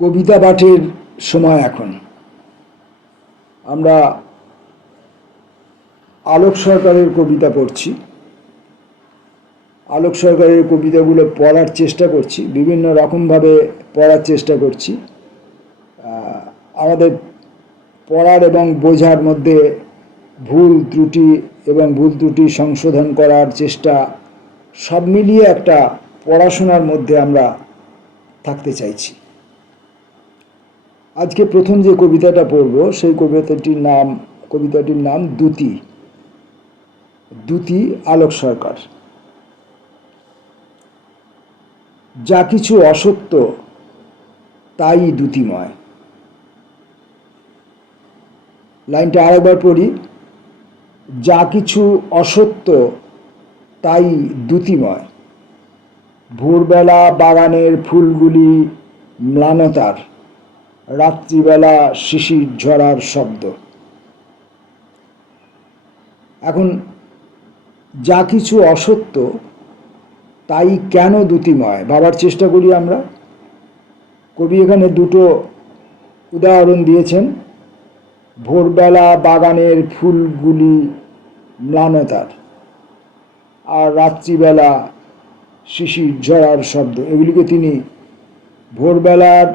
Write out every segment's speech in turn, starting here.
কবিতা পাঠের সময় এখন। আমরা আলোক সরকারের কবিতা পড়ছি। আলোক সরকারের কবিতাগুলো পড়ার চেষ্টা করছি, বিভিন্ন রকমভাবে পড়ার চেষ্টা করছি। আমাদের পড়ার এবং বোঝার মধ্যে ভুল ত্রুটি সংশোধন করার চেষ্টা, সব মিলিয়ে একটা পড়াশোনার মধ্যে আমরা থাকতে চাইছি। আজকে প্রথম যে কবিতাটা পড়ব সেই কবিতাটির নাম দ্যুতি, আলোক সরকার। যা কিছু অসত্য তাই দ্যুতিময়। লাইনটা আরেকবার পড়ি। যা কিছু অসত্য তাই দ্যুতিময়। ভোরবেলা বাগানের ফুলগুলি ম্লানতার, রাত্রিবেলা শিশির ঝরার শব্দ। এখন যা কিছু অসত্য তাই কেন দ্যুতিময় ভাবার চেষ্টা করি আমরা। কবি এখানে দুটো উদাহরণ দিয়েছেন। ভোরবেলা বাগানের ফুলগুলি ম্লানতার আর রাত্রিবেলা শিশির ঝরার শব্দ। এগুলিকে তিনি ভোরবেলার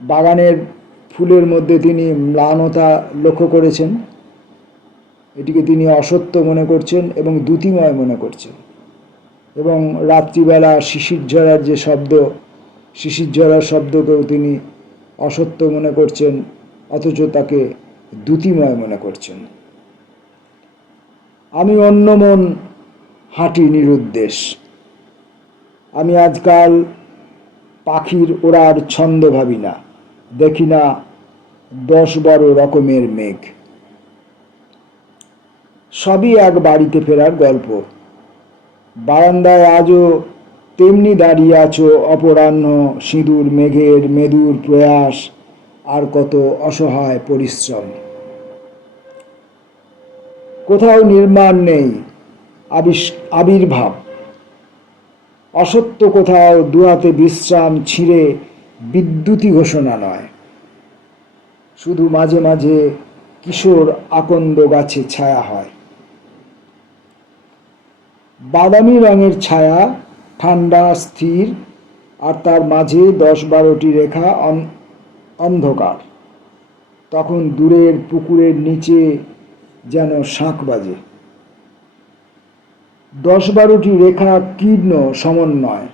বাগানের ফুলের মধ্যে তিনি ম্লানতা লক্ষ্য করেছেন, এটিকে তিনি অসত্য মনে করছেন এবং দ্যুতিময় মনে করছেন। এবং রাত্রিবেলা শিশির ঝরার যে শব্দ, শিশির ঝরার শব্দকেও তিনি অসত্য মনে করছেন, অথচ তাকে দ্যুতিময় মনে করছেন। আমি অন্য মন হাঁটি নিরুদ্দেশ। আমি আজকাল পাখির ওড়ার ছন্দ ভাবি না, দেখি না 10-12 রকমের মেঘ। সবই এক বাড়িতে ফেরার গল্প। বারান্দায় আজও তেমনি দাঁড়িয়ে আছো অপরাহ্ন, সিঁদুর মেঘের মেদুর প্রয়াস আর কত অসহায় পরিশ্রম। কোথাও নির্মাণ নেই, আবির্ভাব। অসত্য কোথাও দুহাতে বিশ্রাম ছিঁড়ে বিদ্যুতি ঘোষণা নয়। শুধু মাঝে মাঝে কিশোর আকন্দ গাছে ছায়া হয়। বাদামি রঙের ছায়া, ঠান্ডা স্থির, আর তার মাঝে 10-12টি রেখা অন্ধকার। তখন দূরের পুকুরের নিচে যেন শাঁখ বাজে। 10-12টি রেখা কীর্ণ সমন্বয়।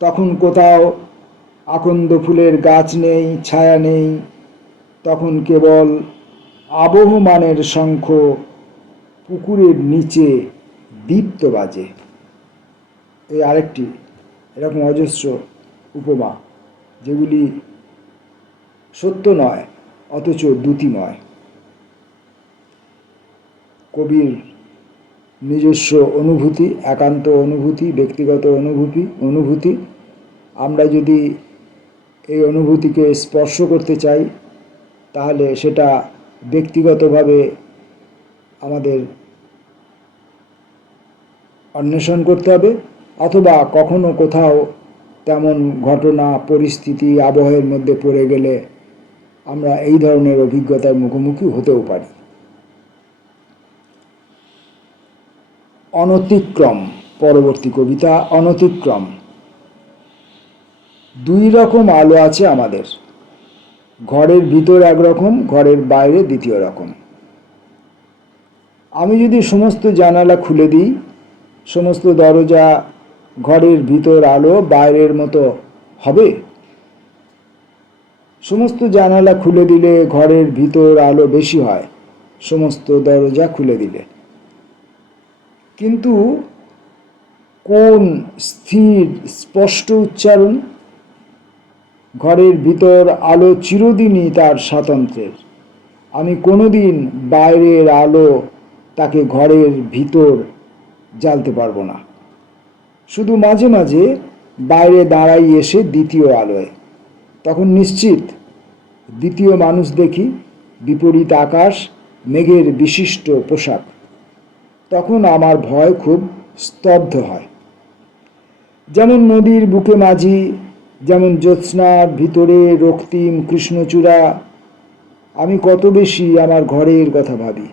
তখন কোথাও আকন্দ ফুলের গাছ নেই, ছায়া নেই। তখন কেবল আবহমানের শঙ্খ পুকুরের নিচে দীপ্ত বাজে। এই আরেকটি এরকম অজস্র উপমা, যেগুলি সত্য নয় অথচ দ্যুতিময়। কবির নিজস্ব অনুভূতি, একান্ত অনুভূতি, ব্যক্তিগত অনুভূতি। আমরা যদি এই অনুভূতিকে স্পর্শ করতে চাই তাহলে সেটা ব্যক্তিগতভাবে আমাদের অন্বেষণ করতে হবে, অথবা কখনো কোথাও তেমন ঘটনা, পরিস্থিতি, আবহের মধ্যে পড়ে গেলে আমরা এই ধরনের অভিজ্ঞতার মুখোমুখি হতেও পারি। অনতিক্রম, পরবর্তী কবিতা অনতিক্রম। 2 রকম আলো আছে আমাদের। ঘরের ভিতর একরকম, ঘরের বাইরে দ্বিতীয় রকম। আমি যদি সমস্ত জানালা খুলে দিই, সমস্ত দরজা, ঘরের ভিতর আলো বাইরের মতো হবে? সমস্ত জানালা খুলে দিলে ঘরের ভিতর আলো বেশি হয়, সমস্ত দরজা খুলে দিলে। কিন্তু কোন স্থির স্পষ্ট উচ্চারণ? ঘরের ভিতর আলো চিরদিনই তার স্বাতন্ত্র্যের। আমি কোনোদিন বাইরের আলো তাকে ঘরের ভিতর জ্বালতে পারবো না। শুধু মাঝে মাঝে বাইরে দাঁড়াই এসে দ্বিতীয় আলোয়। তখন নিশ্চিত দ্বিতীয় মানুষ দেখি, বিপরীত আকাশ, মেঘের বিশিষ্ট পোশাক। তখন আমার ভয় খুব স্তব্ধ হয়। যেমন নদীর বুকে মাঝি, যেমন জ্যোৎস্নার ভিতরে রক্তিম কৃষ্ণচূড়া, আমি কত বেশি আমার ঘরের কথা ভাবি।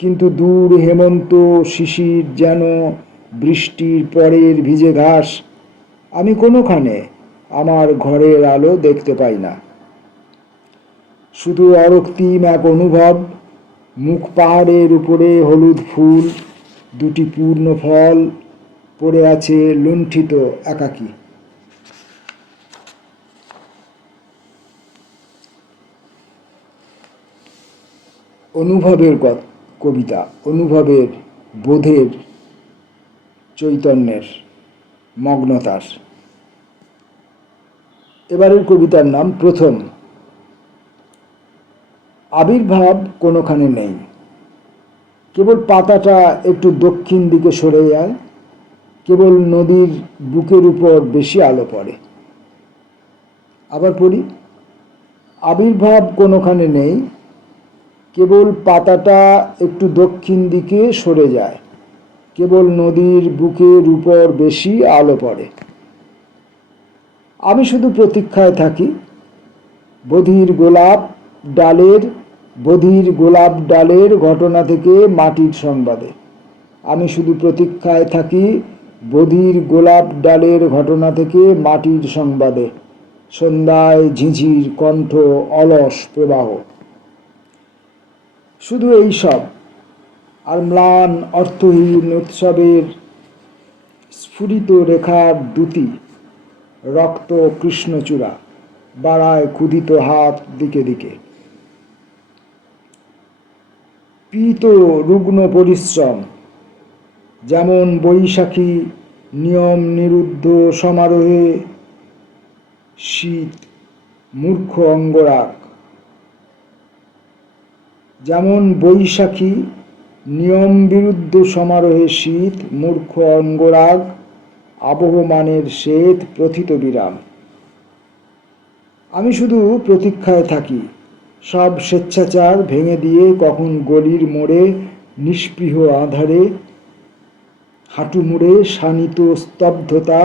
কিন্তু দূর হেমন্ত শিশির যেন বৃষ্টির পরের ভিজে ঘাস, আমি কোনোখানে আমার ঘরের আলো দেখতে পাই না। শুধু অরক্তিম এক অনুভব, মুখ পাহাড়ের উপরে হলুদ ফুল, দুটি পূর্ণ ফল পড়ে আছে লুণ্ঠিত একাকী। অনুভবের কবিতা, অনুভবের, বোধের, চৈতন্যের, মগ্নতার। এবারের কবিতার নাম প্রথম। আবির্ভাব কোনোখানে নেই, কেবল পাতাটা একটু দক্ষিণ দিকে সরে যায়, কেবল নদীর বুকের উপর বেশি আলো পড়ে। আবার পড়ি, আবির্ভাব কোনোখানে নেই, কেবল পাতাটা একটু দক্ষিণ দিকে সরে যায়, কেবল নদীর বুকের উপর বেশি আলো পড়ে। আমি শুধু প্রতীক্ষায় থাকি, বধির গোলাপ ডালের ঘটনা থেকে মাটির সংবাদে। আমি শুধু প্রতীক্ষায় থাকি, বধির গোলাপ ডালের ঘটনা থেকে মাটির সংবাদে। সন্ধ্যায় ঝিঝির কণ্ঠ, অলস প্রবাহ। শুধু এই সব, আর ম্লান অর্থহীন উৎসবের স্ফুরিত রেখার দ্যুতি, রক্ত কৃষ্ণচূড়া বাড়ায় ক্ষুধিত হাত দিকে দিকে। পীত রুগ্ন পরিশ্রম, যেমন বৈশাখী নিয়ম নিরুদ্ধ সমারোহে শীত মূর্খ অঙ্গরাগ। যেমন বৈশাখী নিয়ম বিরুদ্ধ সমারোহে শীত মূর্খ অঙ্গরাগ, আবহমানের শ্বেত প্রথিত বিরাম। আমি শুধু প্রতীক্ষায় থাকি, সব স্বেচ্ছাচার ভেঙে দিয়ে কখন গলির মোড়ে নিস্পৃহ আধারে হাঁটু মুড়ে শানিত স্তব্ধতা,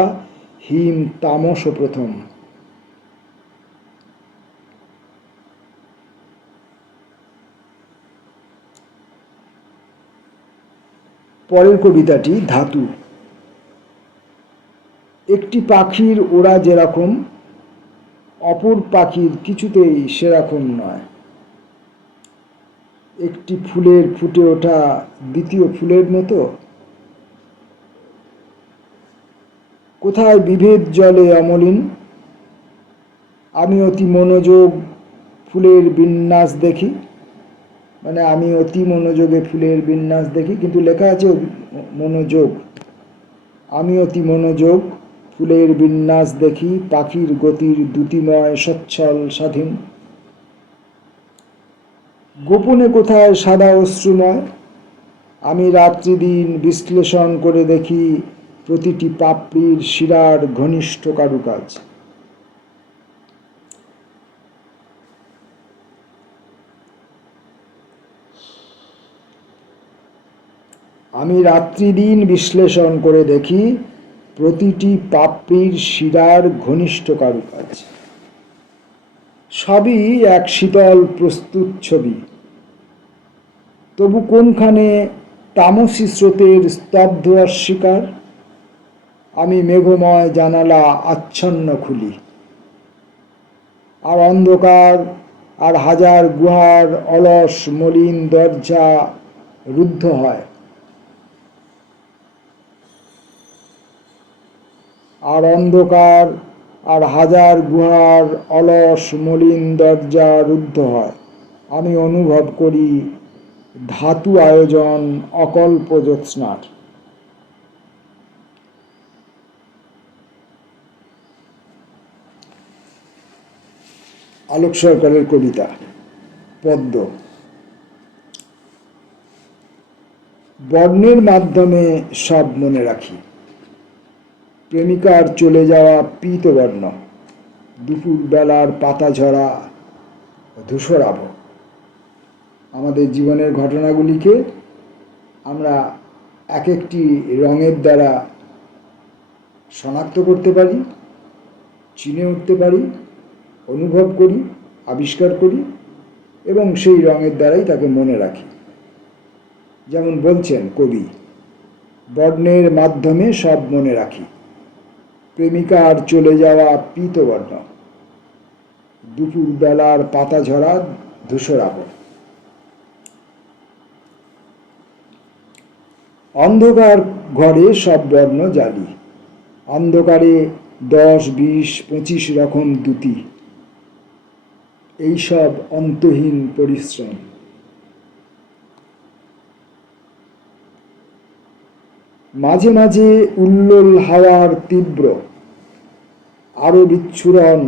হিম তামস প্রথম। পরের কবিতাটি ধাতু। একটি পাখির ওড়া যেরকম, অপর পাখির কিছুতেই সেরকম নয়। একটি ফুলের ফুটে ওঠা দ্বিতীয় ফুলের মতো, কোথায় বিভেদ জলে অমলিন। আমি অতি মনোযোগ ফুলের বিন্যাস দেখি, মানে আমি অতি মনোযোগে ফুলের বিন্যাস দেখি, কিন্তু লেখা আছে মনোযোগ। আমি অতি মনোযোগ ফুলের বিন্যাস দেখি, পাখির গতির দ্যুতিময় সচ্ছল স্বাধীন। গোপনে কোথায় সাদা অশ্রুময়, আমি রাত্রি দিন বিশ্লেষণ করে দেখি প্রতিটি পাপড়ির শিরার ঘনিষ্ঠ কারুকাজ। আমি রাত্রি দিন বিশ্লেষণ করে দেখি প্রতিটি পাপড়ির শিরার ঘনিষ্ঠ কারুকাজ। সবই এক শীতল প্রস্তুত ছবি, তবু কোনখানে তামসী স্রোতের স্তব্ধ অস্বীকার। আমি মেঘময় জানালা আচ্ছন্ন খুলি, আর অন্ধকার আর হাজার গুহার অলস মলিন দরজা রুদ্ধ হয়। আর অন্ধকার আর হাজার গুহার অলস মলিন দরজা রুদ্ধ হয়। আমি অনুভব করি ধাতু আয়োজন অকল্প জ্যোৎস্নার। আলোক সরকারের কবিতা পদ্ম। বর্ণের মাধ্যমে সব মনে রাখি, প্রেমিকার চলে যাওয়া পীতবর্ণ, দুপুর বেলার পাতা ঝরা ধূসরাভ। আমাদের জীবনের ঘটনাগুলিকে আমরা এক একটি রঙের দ্বারা শনাক্ত করতে পারি, চিনে উঠতে পারি, অনুভব করি, আবিষ্কার করি এবং সেই রঙের দ্বারাই তাকে মনে রাখি। যেমন বলছেন কবি, বর্ণের মাধ্যমে সব মনে রাখি, প্রেমিকার চলে যাওয়া পীতবর্ণ, দুপুর বেলার পাতা ঝরা ধূসরাভ। অন্ধকার ঘরে সব বর্ণ জ্বালি, অন্ধকারে 10, 20, 25 রকম দ্যুতি, এইসব অন্তহীন পরিশ্রম। মাঝে মাঝে উল্লোল হাওয়ার তীব্র আরো বিচ্ছুরণ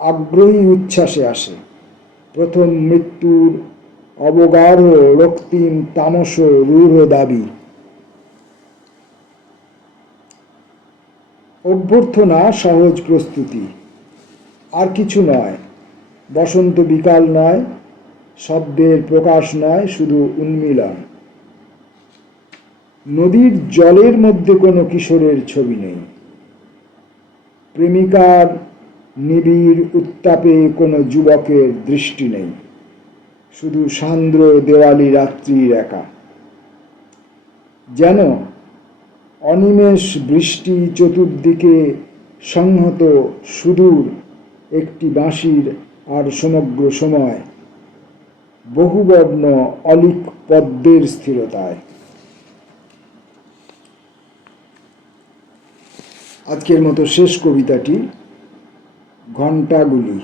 আগ্রহী উচ্ছ্বাসে আসে, প্রথম মৃত্যুর অবগাঢ় রক্তিম তামস রূঢ় দাবি। অভ্যর্থনা সহজ প্রস্তুতি, আর কিছু নয়, বসন্ত বিকাল নয়, শব্দের প্রকাশ নয়, শুধু উন্মিলন। নদীর জলের মধ্যে কোনো কিশোরের ছবি নেই, প্রেমিকার নিবিড় উত্তাপে কোনো যুবকের দৃষ্টি নেই, শুধু সান্দ্র দেওয়ালি রাত্রির একা। যেন অনিমেষ বৃষ্টি চতুর্দিকে সংহত সুদূর একটি বাঁশির আর সমগ্র সময় বহুবর্ণ অলিক পদ্মের স্থিরতায়। আজকের মতো শেষ কবিতাটি ঘণ্টাগুলি।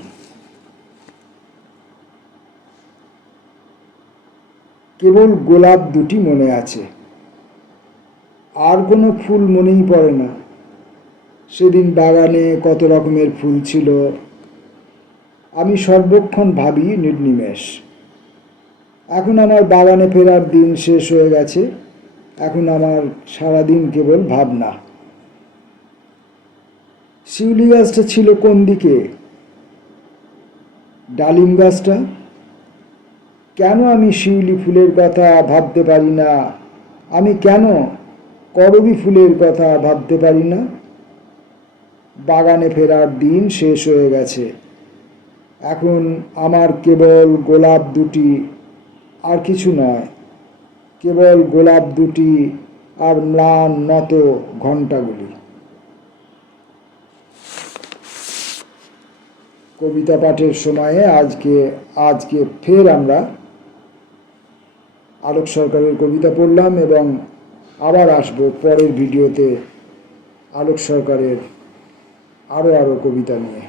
কেবল গোলাপ দুটি মনে আছে, আর কোনো ফুল মনেই পড়ে না। সেদিন বাগানে কত রকমের ফুল ছিল, আমি সর্বক্ষণ ভাবি নির্নিমেষ। এখন আমার বাগানে ফেরার দিন শেষ হয়ে গেছে, এখন আমার সারাদিন কেবল ভাবনা। শিউলি গাছটা ছিল কোন দিকে, ডালিম গাছটা? কেন আমি শিউলি ফুলের কথা ভাবতে পারি না? আমি কেন করবী ফুলের কথা ভাবতে পারি না? বাগানে ফেরার দিন শেষ হয়ে গেছে, এখন আমার কেবল গোলাপ দুটি, আর কিছু নয়, কেবল গোলাপ দুটি আর ম্লান নত ঘণ্টাগুলি। কবিতা পাঠের সময়ে আজকে ফের আমরা আলোক সরকারের কবিতা পড়লাম এবং আবার আসব পরের ভিডিওতে আলোক সরকারের আরো কবিতা নিয়ে।